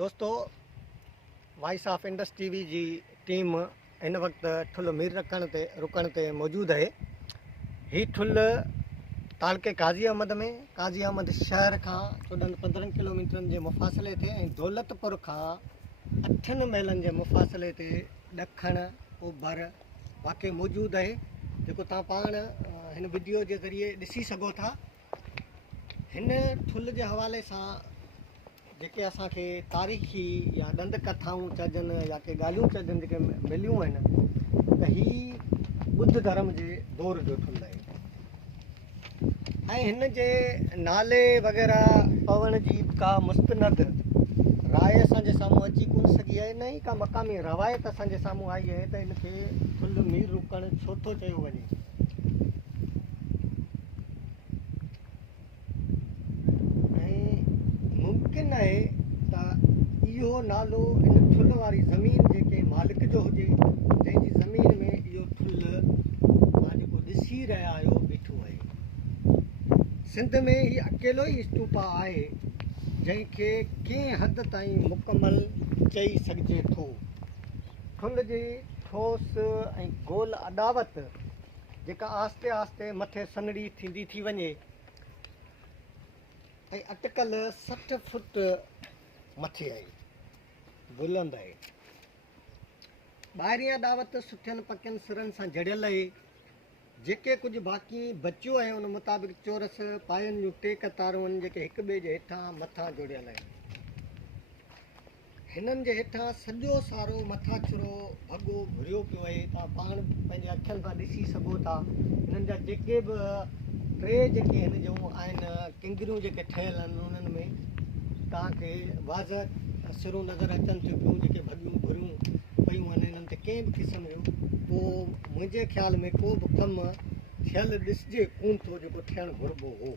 दोस्तों, voice of Indus TV जी team इन वक्त ठुल मीर रुकण ते मौजूद है। ही ठुल तालके काजी अहमद में काजी अहमद शहर का 14-15 किलोमीटर के मुफ़ासिले ते दौलतपुर का 8 मेलनि के मुफ़ासिले ते ॾखण ओभर वाक़ई मौजूद है, जो तुम पाण इन वीडियो के ज़रिए ॾिसी सको था। इन ठुल के हवाले से जेके असांखे तारीख़ी या ॾंद कथाऊं चजन या के ॻाल्हियूं चजन जेके मिलियूं आहिनि त ही बुद्ध धर्म जे दौर जो ठुल आहे ऐं हिन जे नाले वग़ैरह पवण जी का मुस्तनद राय असांजे साम्हूं अची कोन सघी आहे, न ई का मक़ामी रवायत असांजे साम्हूं आई आहे त हिनखे ठुल मीर रुकण छो थो चयो वञे। मुमकिन है इहो नालो इन ठुल वारी ज़मीन जेके मालिक जो हुजे, जंहिंजी ज़मीन में इहो ठुल तव्हां जेको ॾिसी रहिया आहियो बीठो आहे। सिंध में ही अकेलो ई स्तूपा आहे जंहिंखे कंहिं हद ताईं मुकमल चई सघिजे थो। ठुल जी ठोस ऐं गोल अॾावत जेका आस्ते आस्ते मथे सनड़ी थींदी थी वञे ऐं अटकल 60 फुट मथे आहे, बुलंद आहे। ॿाहिरियां ॾावत सुठियनि पकियनि सिरनि सां जड़ियल आहे। जेके कुझु बाक़ी बचियो आहे उन मुताबिक़ चोरस पायनि जूं टे कतारूं आहिनि जेके हिक ॿिए जे हेठां मथां जुड़ियल आहिनि। हिननि जे हेठां सॼो सारो मथाछिरो भॻो भुरियो पियो आहे। तव्हां पाण पंहिंजे अखियुनि सां ॾिसी सघो था। हिननि जा जेके बि टे जेके हिन जूं आहिनि किंगरियूं जेके ठहियल आहिनि उन्हनि में तव्हांखे वाज़ह सिरूं नज़र अचनि थियूं पियूं, जेके भॻियूं भुरियूं पयूं आहिनि। हिननि ते कंहिं बि क़िस्म जो को मुंहिंजे ख़्याल में को बि कमु थियल ॾिसिजे कोन थो जेको थियणु घुरिबो हो।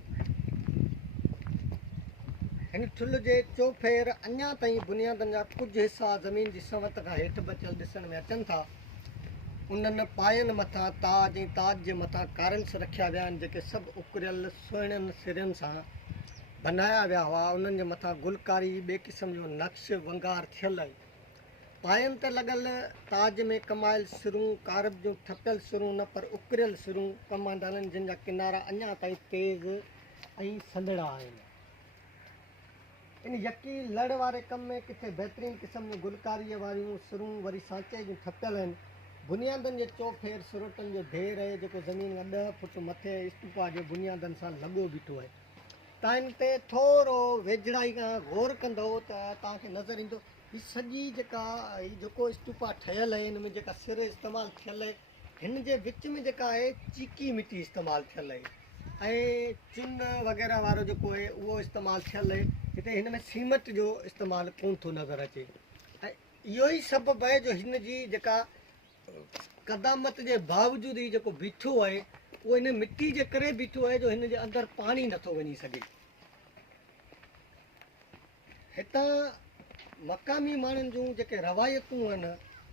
हिन ठुल जे चौफेर अञा ताईं बुनियादनि जा कुझु हिसा ज़मीन जी सवत खां हेठि बचियल ॾिसण में अचनि था। उन्हनि पायनि मथां ताज ऐं ताज जे मथां कारल्स रखिया विया आहिनि जेके सभु उकरियल सुहिणनि सिरनि सां बनाया विया हुआ। उन्हनि जे मथां गुलकारी ॿिए क़िस्म जो नक्श वंगार थियल आहे। पायनि ते लॻल ताज में कमायल सिरूं कारब जूं ठपियल सिरूं न पर उकरियल सिरूं कमांड आहिनि, जिन जा किनारा अञा ताईं तेज़ ऐं संदड़ा आहिनि। इन यकी लड़ वारे कम में किथे बहितरीन क़िस्म जूं गुलकारीअ वारियूं सिरूं वरी सांचे जूं ठपियल आहिनि। बुनियादनि जे चौफेर सुरोटनि जो ढेर आहे जेको ज़मीन खां 10 फुट मथे स्तूपा जे बुनियादनि सां लॻो बीठो आहे। तव्हां इन ते थोरो वेझड़ाई खां गौर कंदो त तव्हांखे नज़र ईंदो ही सॼी जेका जेको स्तूपा ठहियल आहे हिन में जेका सिर इस्तेमालु थियल आहे, हिन जे विच में जेका आहे चीकी मिटी इस्तेमालु थियल आहे ऐं चुन वग़ैरह वारो जेको आहे उहो इस्तेमालु थियल आहे। हिते हिन में सीमेंट जो इस्तेमालु कोन थो नज़र अचे ऐं इहो ई सबबु आहे जो हिन जी जेका क़दामत जे बावजूदि ही जेको बीठो आहे उहो हिन मिटी जे करे बीठो आहे जो हिन जे अंदरि पाणी नथो वञी सघे। हितां मक़ामी माण्हुनि जूं जेके रवायतूं आहिनि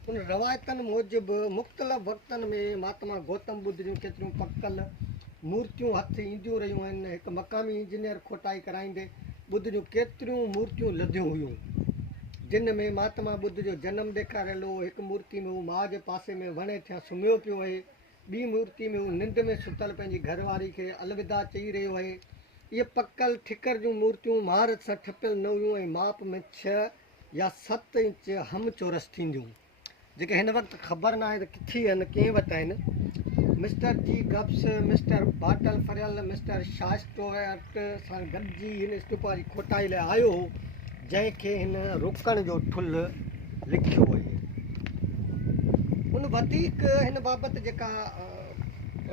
उन रवायतनि मूजिबि मुख़्तलिफ़ वक़्तनि में महात्मा गौतम बुद्ध जूं केतिरियूं पकल मूर्तियूं हथु ईंदियूं रहियूं आहिनि। हिकु मक़ामी इंजीनियर खोटाई कराईंदे बुद्ध जूं केतिरियूं मूर्तियूं लधियूं हुयूं, जिन में महात्मा बुद्ध जो जनमु ॾेखारियल हो। हिकु मूर्ति में हू माउ जे पासे में वण हेठियां सुम्हियो पियो आहे, ॿी मूर्ति में हू निंड में सुतल पंहिंजी घरवारी खे अलविदा चई रहियो आहे। इहे पकल ठिकर जूं मूर्तियूं महारत सां ठपियल न हुयूं ऐं माप में 6 या 7 इंच हम चौरस थींदियूं, जेके हिन वक़्तु ख़बर न आहे त किथे आहिनि, कंहिं वटि आहिनि। मिस्टर जी गब्स, मिस्टर बाटल फरियल, मिस्टर शास्ट्रोवर्ट सां गॾिजी हिन स्तूपा जी खोटाई लाइ आयो हो, जंहिंखे हिन रुकण जो ठुल लिखियो आहे। उन वधीक हिन बाबति जेका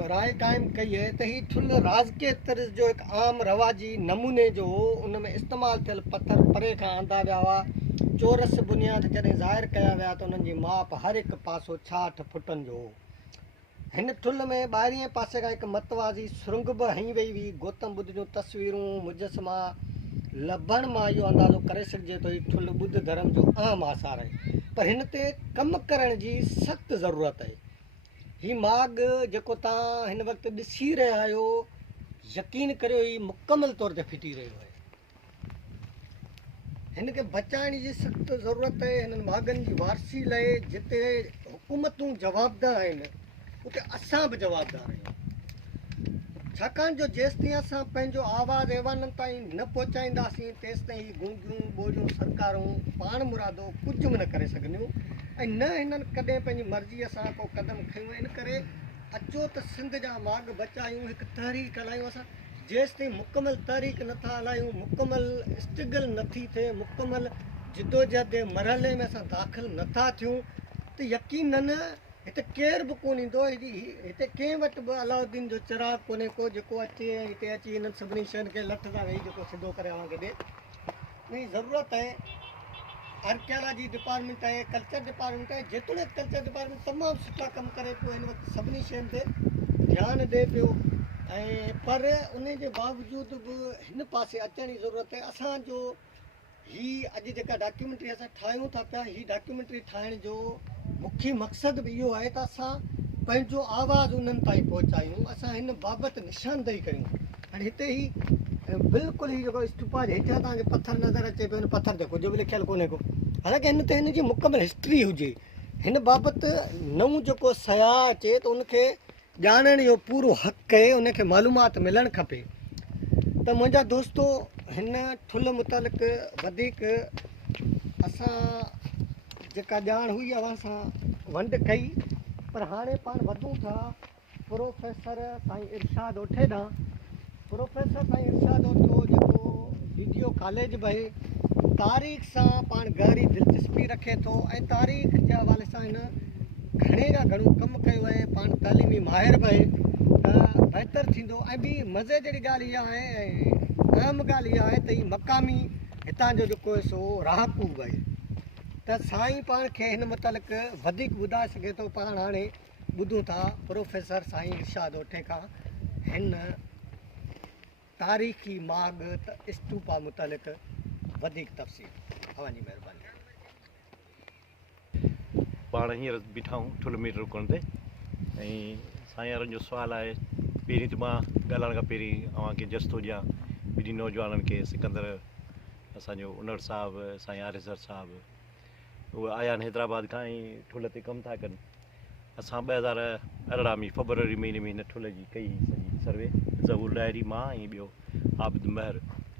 राय क़ाइमु कई आहे त हीउ ठुल राज़कीय तर्ज़ जो हिकु आम रवाजी नमूने जो हो। उन में इस्तेमालु थियल पथर परे खां आंदा विया हुआ। चोरस बुनियाद जॾहिं ज़ाहिर कया विया त उन्हनि जी माप हर हिकु पासो 66 फुटनि जो हो। हिन ठुल में ॿाहिरिएं पासे खां हिकु मतवाज़ी सुरंग बि हई वई हुई। गौतम बुद्ध जूं तस्वीरूं मुजस्समा लभण मां इहो अंदाज़ो करे सघिजे थो ही ठुल बुद्ध धर्म जो आम आसार आहे, पर हिन ते कमु करण जी सख़्तु ज़रूरत आहे। ही माॻ जेको तव्हां हिन वक़्तु ॾिसी रहिया आहियो यकीन करियो ही मुकमल तौर ते फिटी रहियो आहे। हिन खे बचाइण जी सख़्तु ज़रूरत आहे। हिननि माॻनि जी वारसी लाइ जिते हुकूमतूं जवाबदार आहिनि उते असां बि जवाबदार आहियूं। छाकाणि जो जेसिताईं असां पंहिंजो आवाज़ु ऐवाननि ताईं न पहुचाईंदासीं तेसिताईं ही गूंगियूं ॿोलियूं सरकारूं पाण मुरादो कुझु बि न करे सघंदियूं। ऐं न हिननि कॾहिं पंहिंजी मर्ज़ीअ सां को क़दम खयूं। इन करे अचो त सिंध जा माॻ बचायूं, हिकु तहरीक हलायूं। असां जेसिताईं मुकमल तहरीक नथा हलायूं, मुकमल स्ट्रगल नथी थिए, मुकमल जिदोजहद जे मरहले में असां दाख़िल नथा थियूं त यकीनन हिते केर बि कोन ईंदो। हिते कंहिं वटि बि अलाउद्दीन जो चिराग कोन्हे को जेको अचे हिते अची हिननि सभिनी शयुनि खे लठ सां वेही जेको सिधो करे अव्हांखे ॾिए। उनजी ज़रूरत आहे। आर्कियोलॉजी डिपार्टमेंट आहे, कल्चर डिपार्टमेंट आहे, जेतोणीकि कल्चर डिपार्टमेंट तमामु सुठा कमु करे पियो, हिन वक़्तु सभिनी शयुनि ते ध्यानु ॾिए पियो। ऐं पर उन जे बावजूदि बि हिन पासे अचण जी ज़रूरत आहे। असांजो हीअ अॼु जेका डॉक्यूमेंट्री असां ठाहियूं था पिया, हीअ डॉक्यूमेंट्री ठाहिण जो मुख्य मक़सदु बि इहो आहे त असां पंहिंजो आवाज़ु उन्हनि ताईं पहुचायूं, असां हिन बाबति निशानदेही कयूं। हाणे हिते ही बिल्कुलु ही जेको स्तूपा जे हेठियां तव्हांखे पथर नज़र अचे पियो, हिन पथर ते कुझु बि लिखियलु कोन्हे को। हालांकि हिन ते हिन जी मुकमल हिस्ट्री हुजे, हिन बाबति नओं जेको सयाह अचे त उनखे ॼाणण जो पूरो हक़ु आहे, उनखे मालूमात मिलणु खपे। त मुंहिंजा दोस्तो, हिन ठुल मुतालिक़ वधीक असां जेका ॼाण हुई अवां सां वंड कई, पर हाणे पाण वधूं था प्रोफेसर साईं इरशाद ओठे ॾांहुं। प्रोफेसर साईं इरशाद ओठो जेको वीडियो कॉलेज बि आहे, तारीख़ सां पाण गहरी दिलचस्पी रखे थो ऐं तारीख़ जे हवाले सां हिन घणे खां घणो कमु कयो आहे। पाण तालीमी माहिर बि आहे, त बहितर थींदो। ऐं ॿी मज़े जहिड़ी ॻाल्हि इहा आहे ऐं अहम ॻाल्हि इहा आहे त हीअ मक़ामी हितां जो जेको आहे सो रहाकू बि आहे। त साईं पाण खे हिन मुतालिक़ वधीक ॿुधाए सघे थो। पाण हाणे ॿुधूं था प्रोफेसर साईं इरशाद ओठे खां हिन तारीख़ी माॻ त स्तूपा मुतालिक़ वधीक तफ़सील। तव्हांजी महिरबानी। पाण हींअर बीठा आहियूं ठुल मीटर रुकण ते ऐं साईं वारनि जो सुवालु आहे। पहिरीं त मां ॻाल्हाइण खां पहिरीं अव्हांखे जस्तो ॾियां ॿिन्ही नौजवाननि खे। सिकंदर असांजो उनड़ साहिबु, साईं आरिज़र साहिबु, उहे आया आहिनि हैदराबाद खां ऐं ठुल ते कमु था कनि। असां 2018 में फरवरी महीने में हिन ठुल जी कई सॼी सर्वे। ज़हूर डायरी मां ऐं ॿियो आबिद महर,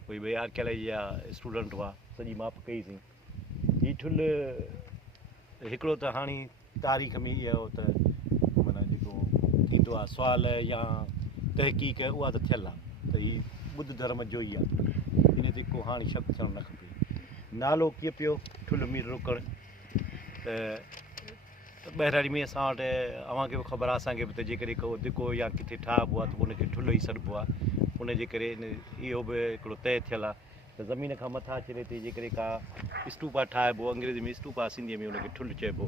कोई ॿई आर्कियोलॉजी जा स्टूडेंट हुआ, सॼी माप कईसीं। हीअ ठुल हिकिड़ो त हाणे तारीख़ में इहो त माना जेको थींदो आहे सुवाल या तहक़ीक़, उहा त थियल आहे त हीअ ॿुध धर्म जो ई आहे, इन ते को हाणे शक थियणु न खपे। नालो कीअं पियो ठुल मीर रुकण, त ॿहिराड़ी में असां वटि अव्हांखे बि ख़बर आहे, असांखे बि, त जेकॾहिं को धिको या किथे ठाहिबो आहे त उनखे ठुल ई सॾिबो आहे। उनजे करे इहो बि हिकिड़ो तय थियल आहे त ज़मीन खां मथां अचे ते जेकॾहिं का स्तूपा ठाहिबो, अंग्रेज़ी में स्तूपा, सिंधीअ में उनखे ठुल चइबो।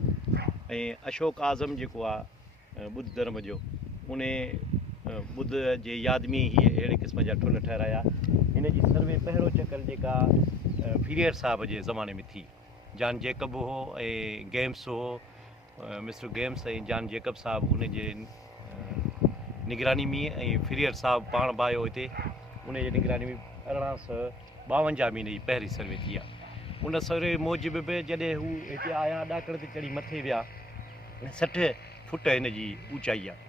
ऐं अशोक आज़म जेको आहे ॿुध धर्म जो, उन ॿुध जे यादि में हीअ अहिड़े क़िस्म जा ठुल ठहिराया। हिन जी सर्वे पहिरियों चकर जेका फीरियर साहिब जे ज़माने में थी, जॉन जेकब हो ऐं गेम्स हो, मिस्टर गेम्स ऐं जॉन जेकब साहिबु उनजे निगरानी में, ऐं फीरियर साहिबु पाण बि आयो हिते, उनजे निगरानी में 1852 में हिन जी पहिरीं सर्वे थी आहे। उन सर्वे मूजिबि बि जॾहिं हू हिते आया, ॾाकण ते चढ़ी मथे विया, 60 फुट हिन जी ऊचाई आहे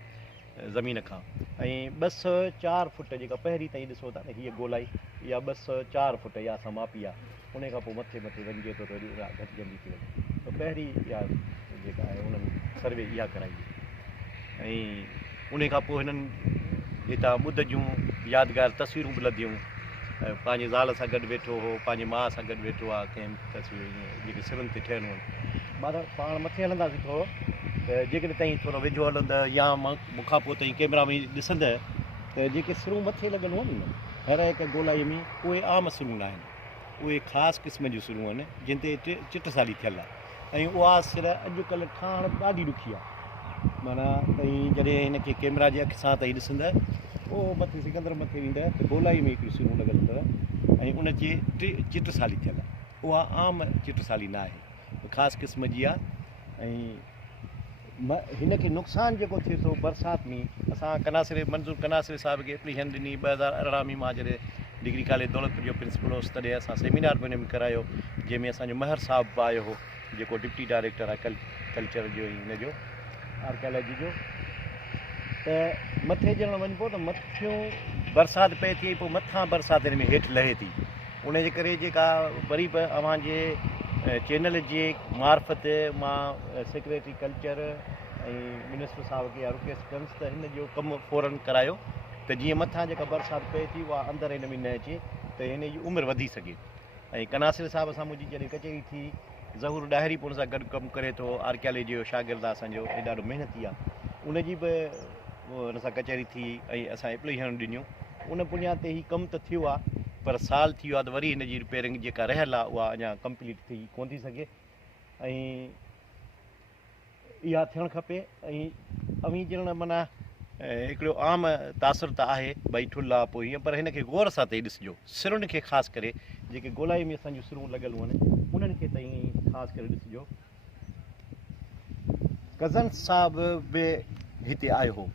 ज़मीन खां, ऐं 204 फुट जेका पहिरीं ताईं ॾिसो था न हीअ गोलाई, इहा 204 फुट इहा असां मापी आहे। उन खां पोइ मथे मथे वञिजे थो त वरी उहा घटिजंदी थी वञे। त पहिरीं इहा जेका आहे उन्हनि सर्वे इहा कराई। ऐं उन खां पोइ हिननि हितां ॿुध जूं यादगार तस्वीरूं बि लधियूं। पंहिंजे ज़ाल सां गॾु वेठो हो, पंहिंजे माउ सां गॾु वेठो आहे, कंहिं तस्वीरूं जेके सिरनि ते ठहियलु आहिनि। मां त पाण मथे हलंदासीं थोरो, त जेकॾहिं ताईं थोरो वेझो हलंदा या मूंखां पोइ ताईं कैमरा में ॾिसंदा, त जेके सिरूं मथे लॻल हुअनि न हर हिकु गोलाई में, उहे आम सिरूं न आहिनि, उहे ख़ासि क़िस्म जूं सिरूं आहिनि जिन ते चिटसाली थियल आहे। ऐं उहा सिर अॼुकल्ह ठाहिण ॾाढी ॾुखी आहे। माना तई जॾहिं हिनखे कैमरा जे अख सां ताईं ॾिसंदा, उहो मथे सिकंदर मथे वेंदा त गोलाई में हिकिड़ियूं सिरूं लॻल अथव ऐं उनजी चिटसाली थियल आहे। उहा आम चिटसाली न आहे, ख़ासि क़िस्म जी आहे। ऐं हिनखे नुक़सानु जेको थिए थो बरसाति में, असां कनासिरे मंज़ूर कनासिरे साहिब खे एप्लीकेशन ॾिनी 2018 में। मां जॾहिं डिग्री कॉलेज दौलतपुर जो प्रिंसिपल हुउसि तॾहिं असां सेमिनार बि हिन में करायो, जंहिंमें असांजो महर साहिबु बि आयो हो, जेको डिप्टी डायरेक्टर आहे कल्चर जो हिन जो आर्कियोलॉजी जो। त मथे ॼण वञिबो त मथियों बरसाति पए थी पोइ मथां बरसाति हिन में हेठि लहे थी, उन जे करे जेका वरी बि अव्हांजे चैनल जे मार्फत मां सेक्रेटरी कल्चर ऐं मिनिस्टर साहिब खे रिक्वेस्ट कंदुसि त हिन जो कमु फ़ौरन करायो, त जीअं मथां जेका बरसाति पए थी उहा अंदरि हिन में न अचे, त हिन जी उमिरि वधी सघे। ऐं कनासिर साहिब सां मुंहिंजी जॾहिं कचहरी थी, ज़हूर डाहिरी पुण सां गॾु कमु करे थो, आर्कियोलॉजी जो शागिर्द आहे असांजो, ऐं ॾाढो महिनती आहे, उनजी बि हुन सां कचहरी थी ऐं असां एप्लीकेशन ॾिनियूं। उन बुनियाद ते ही कमु त थियो आहे, पर साल थी वियो आहे त वरी हिन जी रिपेयरिंग जेका रहियल आहे उहा अञा कंप्लीट थी कोन थी सघे, ऐं इहा थियणु खपे। ऐं अवी ॼण माना हिकिड़ो आम तासुर त आहे भई ठुल आहे पोइ हीअं, पर हिन खे गौर सां तई ॾिसिजो, सिरुनि खे ख़ासि करे जेके गोलाई में असांजूं सिरूं लॻियलूं आहिनि उन्हनि खे तई ख़ासि करे ॾिसिजो। कज़न साहिबु बि हिते आयो हो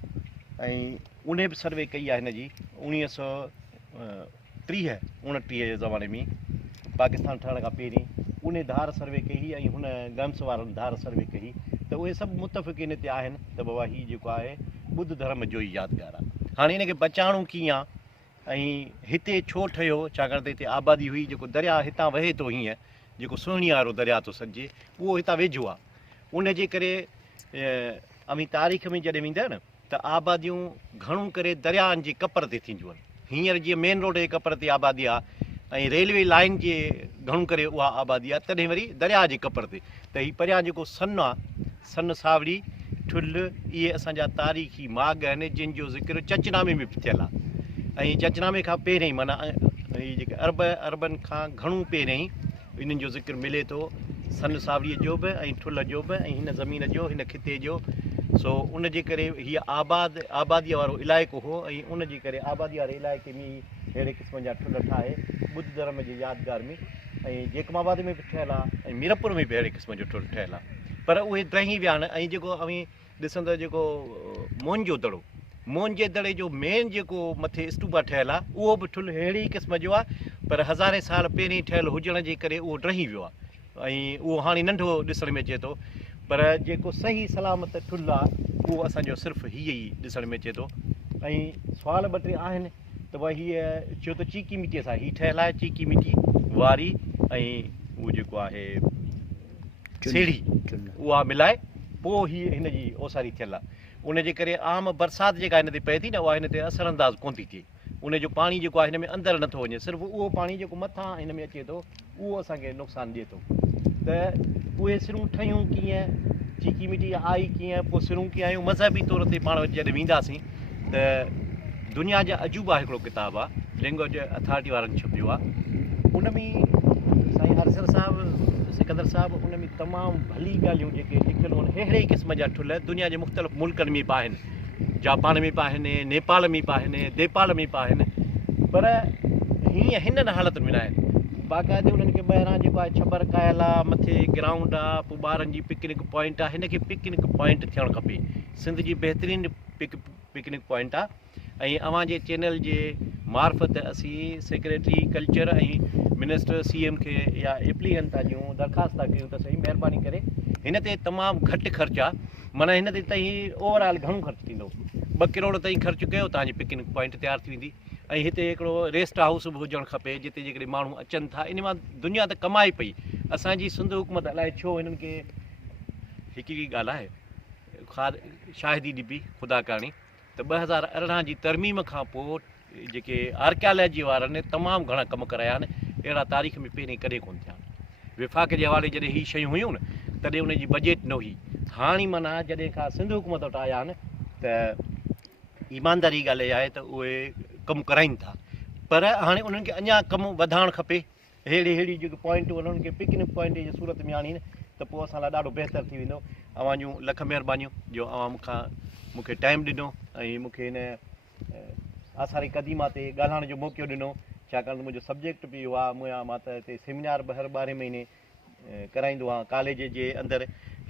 ऐं उन बि सर्वे कई आहे हिन जी 1930-29 जे ज़माने में, पाकिस्तान ठहण खां पहिरीं उन धार सर्वे कई ऐं हुन गम्स वारनि धार सर्वे कई, त उहे सभु मुतफ़िक़ इन ते आहिनि त बाबा हीउ जेको आहे ॿुध धर्म जो ई यादगार आहे। हाणे हिन खे बचाइणो कीअं आहे ऐं हिते छो ठहियो, छाकाणि त हिते आबादी हुई, जेको दरिया हितां वहे थो हीअं, जेको सुहिणी वारो दरिया थो सॾिजे, उहो हितां वेझो आहे, उन जे करे अमी तारीख़ में जॾहिं वेंदा न त आबादियूं घणो करे दरियानि जे कपर ते थींदियूं आहिनि। हींअर जीअं मेन रोड जे कपर ते आबादी आहे ऐं रेलवे लाइन जे घणो करे उहा आबादी आहे, तॾहिं वरी दरिया जे कपर ते, त हीउ परियां जेको सन आहे, सन सावड़ी ठुल, इहे असांजा तारीख़ी माॻ आहिनि जंहिंजो ज़िक्र चचनामे में बि थियल आहे। ऐं चचनामे खां पहिरियों ई माना हीअ जेके अरबनि खां घणो पहिरियों ई इन्हनि जो ज़िक्र मिले थो, सन सावड़ीअ जो बि ऐं ठुल जो बि ऐं हिन ज़मीन जो, हिन खिते जो। सो उन जे करे हीअ आबादीअ वारो इलाइक़ो हो ऐं उन जे करे आबादी वारे इलाइक़े में अहिड़े क़िस्म जा ठुल ठाहे ॿुध धर्म जे यादगार में, ऐं जेकमाबाद में बि ठहियलु आहे ऐं मीरपुर में बि अहिड़े क़िस्म जो ठुल ठहियलु आहे, पर उहे ड्रही विया आहिनि। ऐं जेको अवी ॾिसंदो जेको मोन जो दड़ो, मोन जे दड़े जो मेन जेको मथे स्तूपा ठहियलु आहे उहो बि ठुल अहिड़ी क़िस्म जो आहे, पर हज़ारे साल पहिरीं ठहियलु हुजण जे करे उहो ड्रही वियो आहे ऐं उहो हाणे नंढो ॾिसण में अचे थो, पर जेको सही सलामत ठुल आहे उहो असांजो सिर्फ़ु हीअ ई ॾिसण में अचे थो। ऐं सुवाल ॿ टे आहिनि त भई हीअ छो त चीकी मिटीअ सां हीअ ठहियलु आहे, चीकी मिटी वारी ऐं उहो जेको आहे सीढ़ी उहा मिलाए पोइ हीअ हिन जी ओसारी थियलु आहे, उन जे करे आम बरसाति जेका हिन ते पए थी न उहा हिन ते असरअंदाज़ कोन थी थिए, उन जो पाणी जेको आहे हिन में अंदरि नथो वञे, सिर्फ़ु उहो पाणी जेको मथां हिन में अचे थो उहो असांखे नुक़सानु ॾिए थो। त उहे सिरूं ठहियूं कीअं, चीकी मिटी आई कीअं, पोइ सिरूं कीअं आयूं, मज़हबी तौर ते पाण जॾहिं वेंदासीं त दुनिया जा अजूबा हिकिड़ो किताबु आहे, लैंग्वेज अथॉरिटी वारनि छपियो आहे, उन में साईं अरसर साहिबु सिकंदर साहिबु उन में तमामु भली ॻाल्हियूं जेके लिखियलु आहिनि, अहिड़े क़िस्म जा ठुल दुनिया जे मुख़्तलिफ़ मुल्कनि में बि आहिनि, जापान में बि आहिनि, नेपाल में बि आहिनि, नेपाल में बि आहिनि, पर हीअं हिननि हालतुनि में न आहिनि। बाक़ाइदे उन्हनि खे ॿाहिरां जेको आहे छबर कयल आहे, मथे ग्राउंड आहे, पोइ ॿारनि जी पिकनिक पॉइंट आहे, हिन खे पिकनिक पॉइंट थियणु खपे, सिंध जी बहितरीनु पिकनिक पॉइंट आहे। ऐं अव्हांजे चैनल जे मार्फत असीं सेक्रेटरी कल्चर ऐं मिनिस्टर CM खे या एप्लीकेशन था ॾियूं, दरख़्वास्त था कयूं त सही महिरबानी करे हिन ते तमामु घटि ख़र्चु आहे, माना हिन ते तई ओवरऑल घणो ख़र्चु थींदो, 2 करोड़ ताईं ख़र्चु कयो तव्हांजी पिकनिक पॉइंट तयारु थी वेंदी। ऐं हिते हिकिड़ो रेस्ट हाउस बि हुजणु खपे जिते जेकॾहिं माण्हू अचनि था, इन मां दुनिया त कमाए पई, असांजी सिंध हुकूमत अलाए छो हिननि खे हिकिड़ी ॻाल्हि आहे शाहिदी ॾिबी खुदा करणी त 2018 जी तरमीम खां पोइ जेके आर्कियोलॉजी वारनि तमामु घणा कम कराया आहिनि, अहिड़ा तारीख़ में पहिरीं कॾहिं कोन थिया। विफ़ाक़ जे हवाले जॾहिं हीअ शयूं हुयूं न तॾहिं उनजी बजट न हुई, हाणे माना जॾहिं खां सिंध हुकूमत वटि आया आहिनि त ईमानदारी ॻाल्हि इहा आहे त उहे कमु कराइनि था, पर हाणे उन्हनि खे अञा कमु वधाइणु खपे, अहिड़ी जेके पॉइंटूं उन्हनि खे पिकनिक पॉइंट जी सूरत में आणीनि त पोइ असां लाइ ॾाढो बहितरु थी वेंदो। अव्हां जूं लख महिरबानियूं जो अव्हां मूंखे टाइम ॾिनो ऐं मूंखे हिन आसारी क़दीमा ते ॻाल्हाइण जो मौक़ो ॾिनो, छाकाणि त मुंहिंजो सब्जेक्ट बि इहो आहे, मां त हिते सेमिनार बि हर 12 महीने कराईंदो आहियां। कॉलेज जे अंदरि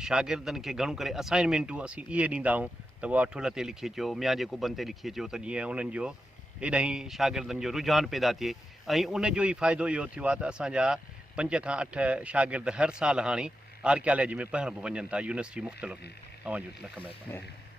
शागिर्दनि खे घणो करे असाइनमेंटूं असीं इहे ॾींदा आहियूं त उहा ठुल ते लिखी अचो, मियां जे कुबनि ते लिखी अचो, त जीअं उन्हनि जो हेॾां शागिर्दनि जो रुझान पैदा थिए ऐं उन जो ई फ़ाइदो इहो थियो आहे त असांजा 5 खां 8 शागिर्द हर साल हाणे आर्कियालॉजी में पढ़ण बि वञनि था यूनिवर्सिटी मुख़्तलिफ़ में। तव्हांजो लख महिरबानी।